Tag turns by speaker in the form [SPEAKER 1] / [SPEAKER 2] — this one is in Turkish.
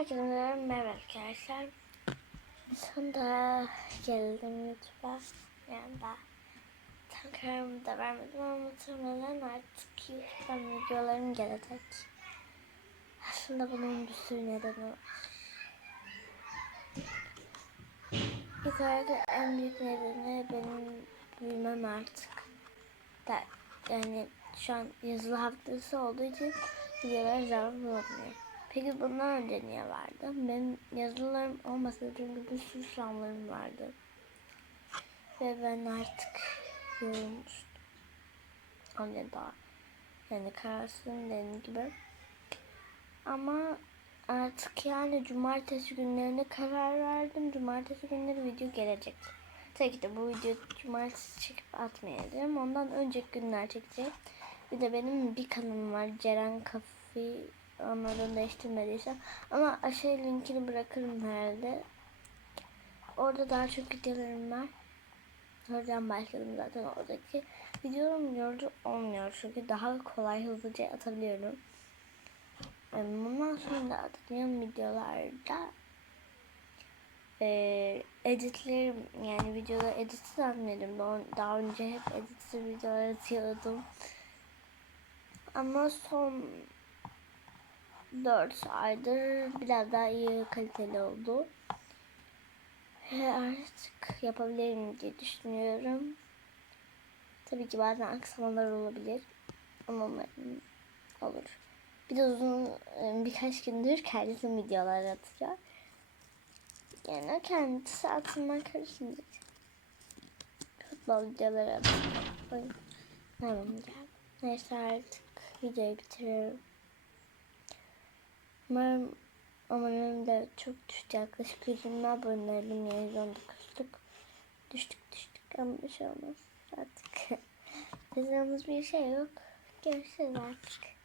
[SPEAKER 1] Herkese merhaba arkadaşlar. Sonunda geldim YouTube'a. Yani daha tam kararımı da vermedim ama muhtemelen artık YouTube'dan videolarım gelecek. Aslında bunun bir sürü nedeni var. İlk en büyük nedeni benim büyümem artık. Da, yani şu an yazılı haftası olduğu için videolar zaman bulamıyor. Peki bundan önce niye vardı? Benim yazılarım olmasa çünkü bir sürü sınavlarım vardı. Ve ben artık yorulmuştum. Anne daha yani kararsızım dediğim gibi. Ama artık yani cumartesi günlerine karar verdim. Cumartesi günleri video gelecek. Tabii ki de bu videoyu cumartesi çekip atmayacağım. Ondan önceki günler çekeceğim. Bir de benim bir kanalım var. Ceren Kafi onları değiştirmediysem. Ama aşağıya linkini bırakırım herhalde. Orada daha çok videolarım var. Oradan başladım zaten oradaki. Videolarım yorucu olmuyor. Çünkü daha kolay hızlıca atabiliyorum. Bundan sonra da atacağım videolarda editlerim yani videoda editsiz atmıyorum. Daha, daha önce hep editsiz videolar atıyordum. Ama son 4 aydır biraz daha iyi kaliteli oldu. Ve artık yapabilirim diye düşünüyorum. Tabii ki bazen aksamalar olabilir. Ama umarım olur. Bir de uzun e, birkaç gündür kendisi videolar atıyor. Yani kendisi atılman karışmayacak. Futbol videoları atıyor. Oyun. Tamam gel. Neyse artık videoyu bitiriyorum. Umarım umarım da çok düştü. Yaklaşık 120 abonelerim yani 119'luk. Düştük düştük ama bir şey olmaz artık. Yazılımız bir şey yok. Görüşürüz artık.